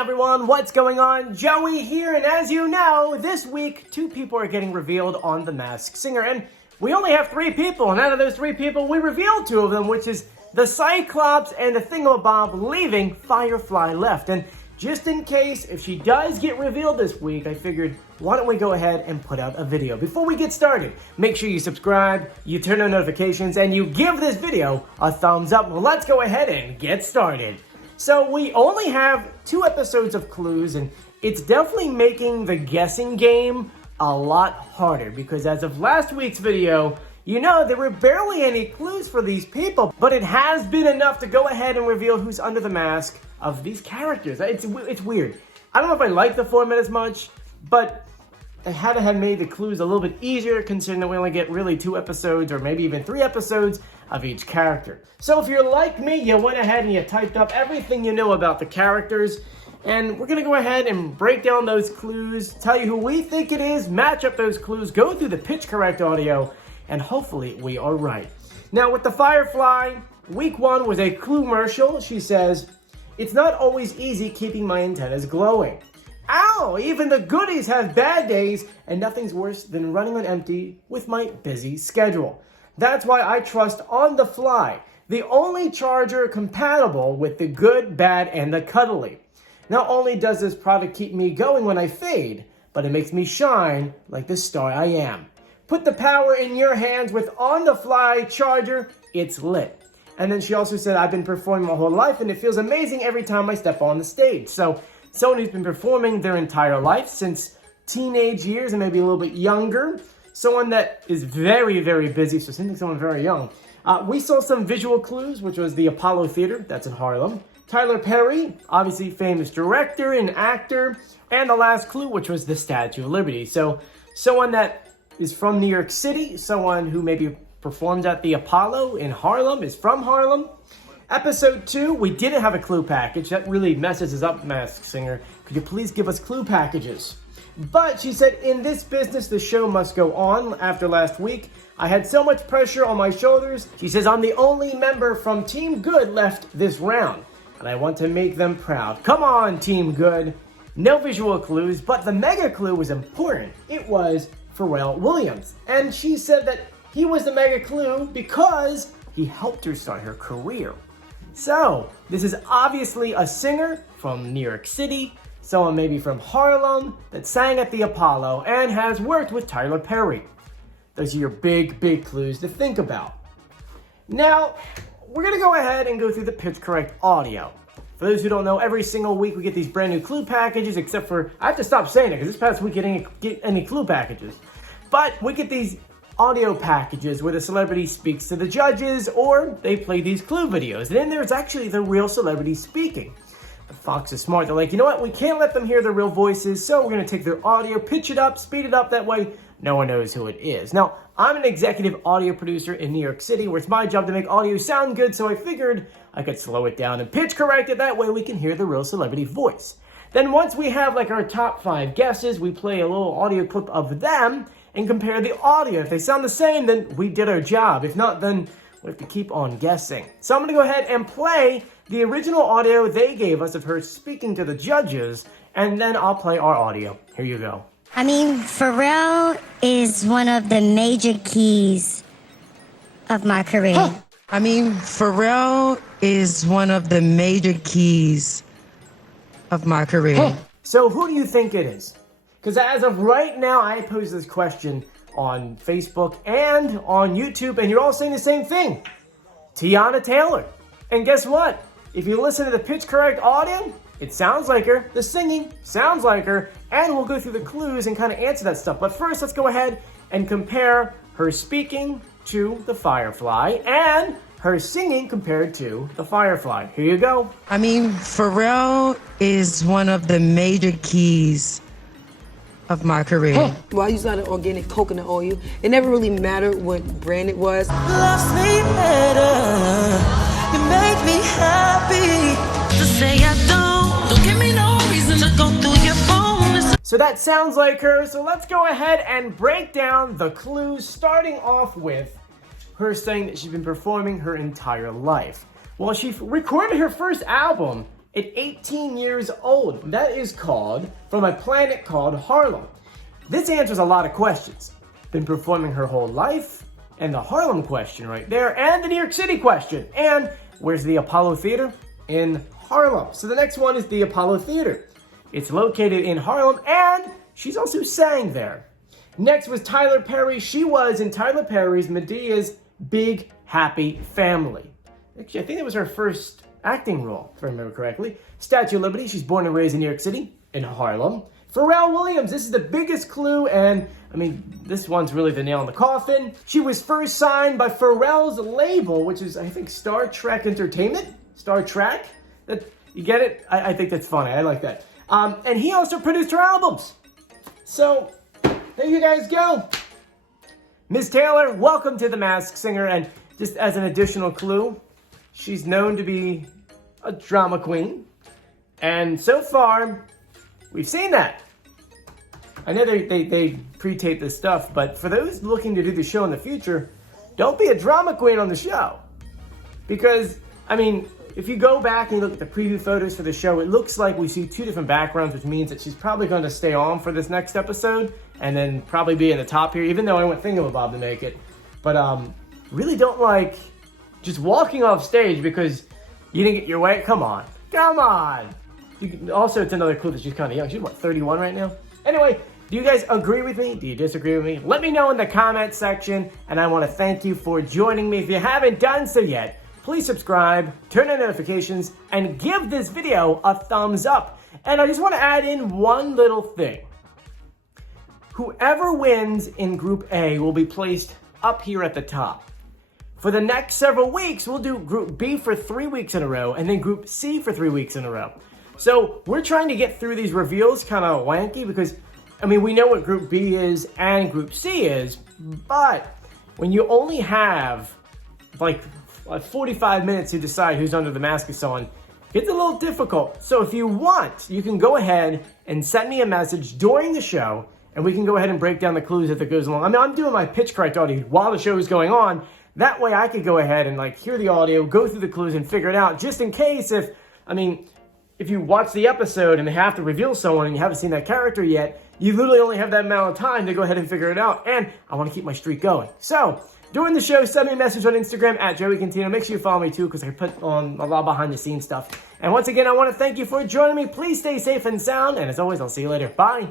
everyone, what's going on? Joey here, and as you know, this week, 2 people are getting revealed on The Masked Singer, and we only have 3 people, and out of those 3 people, we revealed 2 of them, which is the Cyclops and the Thingamabob, leaving FireFly left. And just in case, if she does get revealed this week, I figured, why don't we go ahead and put out a video. Before we get started, make sure you subscribe, you turn on notifications, and you give this video a thumbs up. Well, let's go ahead and get started. So we only have 2 episodes of clues, and it's definitely making the guessing game a lot harder, because as of last week's video, you know, there were barely any clues for these people, but it has been enough to go ahead and reveal who's under the mask of these characters. It's weird. I don't know if I like the format as much, but I had to have made the clues a little bit easier, considering that we only get really 2 episodes or maybe even 3 episodes of each character. So if you're like me, you went ahead and you typed up everything you know about the characters, and we're gonna go ahead and break down those clues, tell you who we think it is, match up those clues, go through the pitch correct audio, and hopefully we are right. Now with the FireFly, week 1 was a clue-mercial. She says, "It's not always easy keeping my antennas glowing. Ow, even the goodies have bad days, and nothing's worse than running on empty with my busy schedule. That's why I trust On the Fly, the only charger compatible with the good, bad, and the cuddly. Not only does this product keep me going when I fade, but it makes me shine like the star I am. Put the power in your hands with On the Fly charger, it's lit." And then she also said, "I've been performing my whole life, and it feels amazing every time I step on the stage." So someone who's been performing their entire life, since teenage years and maybe a little bit younger. Someone that is very, very busy, so someone very young. We saw some visual clues, which was the Apollo Theater, that's in Harlem. Tyler Perry, obviously famous director and actor. And the last clue, which was the Statue of Liberty. So someone that is from New York City, someone who maybe performed at the Apollo in Harlem, is from Harlem. Episode 2, we didn't have a clue package. That really messes us up, Masked Singer. Could you please give us clue packages? But she said, "In this business, the show must go on." After last week, "I had so much pressure on my shoulders." She says, "I'm the only member from Team Good left this round, and I want to make them proud. Come on, Team Good." No visual clues, but the mega clue was important. It was Pharrell Williams. And she said that he was the mega clue because he helped her start her career. So, this is obviously a singer from New York City, someone maybe from Harlem that sang at the Apollo and has worked with Tyler Perry. Those are your big clues to think about. Now, we're going to go ahead and go through the pitch correct audio. For those who don't know, every single week we get these brand new clue packages, except for, I have to stop saying it because this past week I didn't get any clue packages. But we get these audio packages where the celebrity speaks to the judges or they play these clue videos. And then there's actually the real celebrity speaking. Fox is smart. They're like, you know what? We can't let them hear their real voices, so we're going to take their audio, pitch it up, speed it up. That way, no one knows who it is. Now, I'm an executive audio producer in New York City, where it's my job to make audio sound good, so I figured I could slow it down and pitch correct it. That way, we can hear the real celebrity voice. Then once we have like our top 5 guesses, we play a little audio clip of them and compare the audio. If they sound the same, then we did our job. If not, then we have to keep on guessing. So I'm going to go ahead and play the original audio they gave us of her speaking to the judges, and then I'll play our audio. Here you go. I mean, Pharrell is one of the major keys of my career. Pharrell is one of the major keys of my career. So who do you think it is? Because as of right now, I pose this question on Facebook and on YouTube, and you're all saying the same thing. Tiana Taylor. And guess what? If you listen to the pitch correct audio, it sounds like her. The singing sounds like her. And we'll go through the clues and kind of answer that stuff. But first, let's go ahead and compare her speaking to the FireFly and her singing compared to the FireFly. Here you go. Pharrell is one of the major keys of my career. Well, I use a lot of organic coconut oil. It never really mattered what brand it was. Loves me better. You make me happy. To say I don't give me no reason to go through your phone. So that sounds like her. So let's go ahead and break down the clues, starting off with her saying that she's been performing her entire life. Well, she recorded her first album at 18 years old. That is called from a planet called Harlem. This answers a lot of questions. Been performing her whole life, and the Harlem question right there, and the New York City question. And where's the Apollo Theater? In Harlem. So the next one is the Apollo Theater. It's located in Harlem, and she's also sang there. Next was Tyler Perry. She was in Tyler Perry's Medea's Big Happy Family. Actually, I think that was her first acting role, if I remember correctly. Statue of Liberty. She's born and raised in New York City, in Harlem. Pharrell Williams. This is the biggest clue, and I mean, this one's really the nail in the coffin. She was first signed by Pharrell's label, which is, I think, Star Trek Entertainment? Star Trek? You get it? I think that's funny. I like that. And he also produced her albums. So, there you guys go. Ms. Taylor, welcome to The Masked Singer. And just as an additional clue, she's known to be a drama queen. And so far, we've seen that. I know they pre-tape this stuff, but for those looking to do the show in the future, don't be a drama queen on the show. Because, I mean, if you go back and you look at the preview photos for the show, it looks like we see two different backgrounds, which means that she's probably going to stay on for this next episode and then probably be in the top here, even though I want Thingamabob to make it. But really don't like just walking off stage because you didn't get your way. Come on. Come on. Also, it's another clue that she's kind of young. She's, what, 31 right now? Anyway, do you guys agree with me? Do you disagree with me? Let me know in the comment section, and I want to thank you for joining me. If you haven't done so yet, please subscribe, turn on notifications, and give this video a thumbs up. And I just want to add in one little thing. Whoever wins in Group A will be placed up here at the top. For the next several weeks, we'll do Group B for 3 weeks in a row, and then Group C for 3 weeks in a row. So we're trying to get through these reveals kind of wanky because, I mean, we know what Group B is and Group C is, but when you only have like 45 minutes to decide who's under the mask and so on, it's a little difficult. So if you want, you can go ahead and send me a message during the show, and we can go ahead and break down the clues as it goes along. I mean, I'm doing my pitch correct audio while the show is going on. That way I could go ahead and like hear the audio, go through the clues, and figure it out, just in case if you watch the episode and they have to reveal someone and you haven't seen that character yet, you literally only have that amount of time to go ahead and figure it out. And I want to keep my streak going. So, during the show, send me a message on Instagram at Joey Contino. Make sure you follow me too, because I put on a lot behind the scenes stuff. And once again, I want to thank you for joining me. Please stay safe and sound. And as always, I'll see you later. Bye.